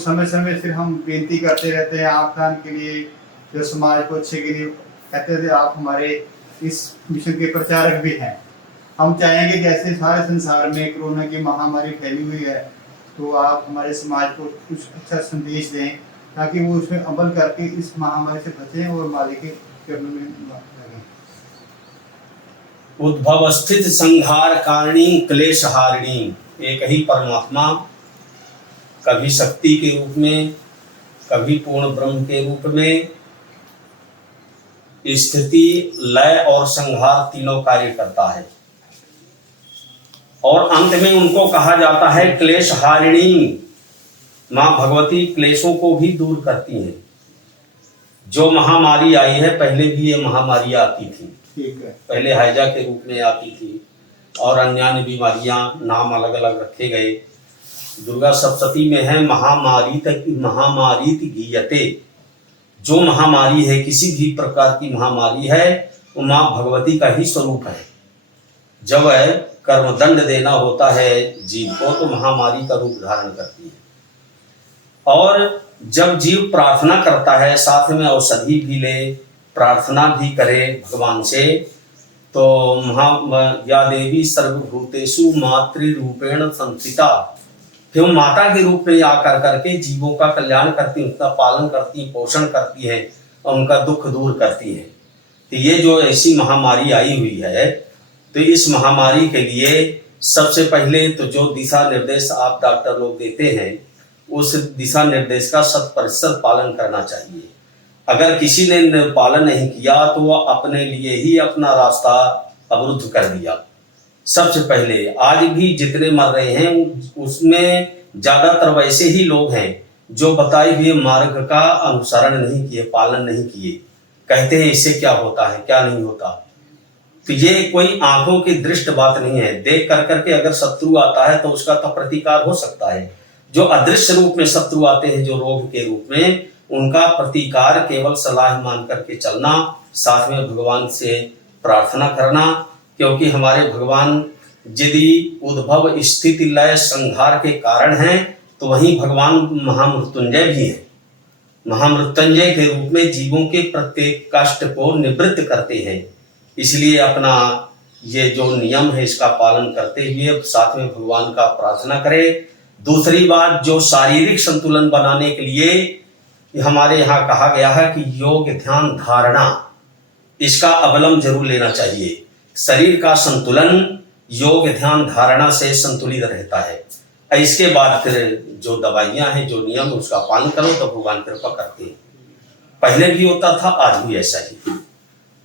समय समय से हम बेनती करते रहते हैं आँख दान के लिए, जो समाज को अच्छे के लिए कहते थे। आप हमारे इस मिशन के प्रचारक भी हैं। हम चाहेंगे जैसे सारे संसार में कोरोना की महामारी फैली हुई है, तो आप हमारे समाज को कुछ अच्छा संदेश दें ताकि वो उसमें अमल करके इस महामारी से बचें और मालिक के चरणों में लगें। उद्भव स्थित संहार कारिणी क्लेश हारिणी, एक ही परमात्मा कभी शक्ति के रूप में, कभी पूर्ण ब्रह्म के रूप में स्थिति, लय और संहार तीनों कार्य करता है। और अंत में उनको कहा जाता है क्लेश हारिणी। मां भगवती क्लेशों को भी दूर करती हैं। जो महामारी आई है, पहले भी ये महामारी आती थी, ठीक है। पहले हैजा के रूप में आती थी और अन्य बीमारियां, नाम अलग अलग रखे गए। दुर्गा सप्तशती में है महामारी गीयते। जो महामारी है, किसी भी प्रकार की महामारी है, वो मां भगवती का ही स्वरूप है। जब कर्मदंड देना होता है जीव को, तो महामारी का रूप धारण करती है। और जब जीव प्रार्थना करता है, साथ में औषधि भी ले, प्रार्थना भी करे भगवान से, तो या देवी सर्वभूतेषु मातृ रूपेण संस्थिता, फिर माता के रूप में आकर करके जीवों का कल्याण करती, उनका पालन करती, पोषण करती है और उनका दुख दूर करती है। तो ये जो ऐसी महामारी आई हुई है, तो इस महामारी के लिए सबसे पहले तो जो दिशा निर्देश आप डॉक्टर लोग देते हैं, उस दिशा निर्देश का 100% पालन करना चाहिए। अगर किसी ने पालन नहीं किया तो वह अपने लिए ही अपना रास्ता अवरुद्ध कर दिया। सबसे पहले आज भी जितने मर रहे हैं, उसमें ज्यादातर वैसे ही लोग हैं जो बताए हुए मार्ग का अनुसरण नहीं किए, पालन नहीं किए। कहते हैं इससे क्या होता है, क्या नहीं होता। तो ये कोई आंखों की दृष्ट बात नहीं है। देख कर करके अगर शत्रु आता है तो उसका तो प्रतिकार हो सकता है। जो अदृश्य रूप में शत्रु आते हैं, जो रोग के रूप में, उनका प्रतिकार केवल सलाह मान करके चलना, साथ में भगवान से प्रार्थना करना। क्योंकि हमारे भगवान यदि उद्भव स्थिति लय संहार के कारण हैं, तो वहीं भगवान महामृत्युंजय भी है। महामृत्युंजय के रूप में जीवों के प्रत्येक कष्ट को निवृत्त करते हैं। इसलिए अपना ये जो नियम है, इसका पालन करते हुए साथ में भगवान का प्रार्थना करें। दूसरी बात, जो शारीरिक संतुलन बनाने के लिए हमारे यहाँ कहा गया है कि योग ध्यान धारणा, इसका अवलंब जरूर लेना चाहिए। शरीर का संतुलन योग ध्यान धारणा से संतुलित रहता है। इसके बाद फिर जो दवाइयां हैं, जो नियम, उसका पालन करो तो भगवान कृपा करते हैं। पहले भी होता था, आज भी ऐसा ही।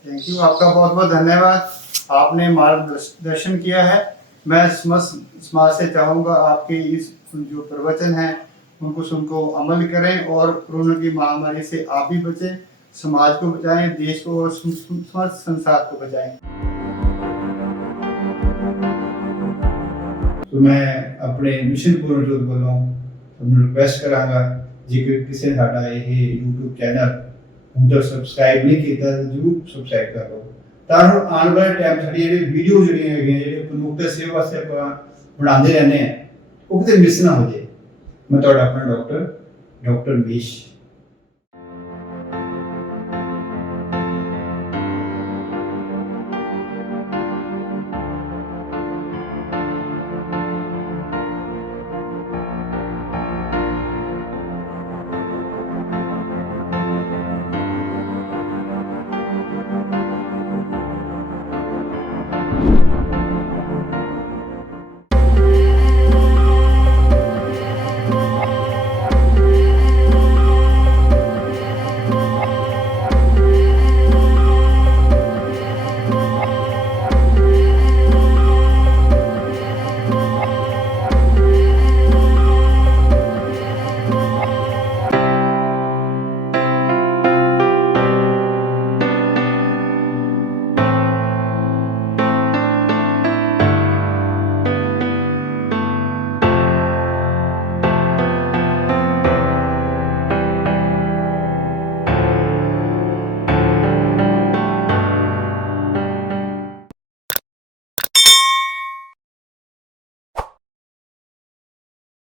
थैंक यू, आपका बहुत बहुत धन्यवाद। आपने मार्गदर्शन किया है। मैं समाज से चाहूँगा आपके इस जो प्रवचन हैं उनको अमल करें और कोरोना की महामारी से आप भी बचें, समाज को बचाएं, देश को और संसार को बचाएं। तो मैं अपने मिशन पूर्णजोत वालों रिक्वेस्ट करांगा जे किसी साडा ये यूट्यूब चैनल ਹੁਣ तक सबसक्राइब नहीं किया, जरूर सबसक्राइब कर लो ताकि आने वाले टाइम साड़ी वीडियो जो प्रमुख सेवा वास्ते बनाते रहने वो कितने मिस ना हो जाए। मैं अपना डॉक्टर मनीष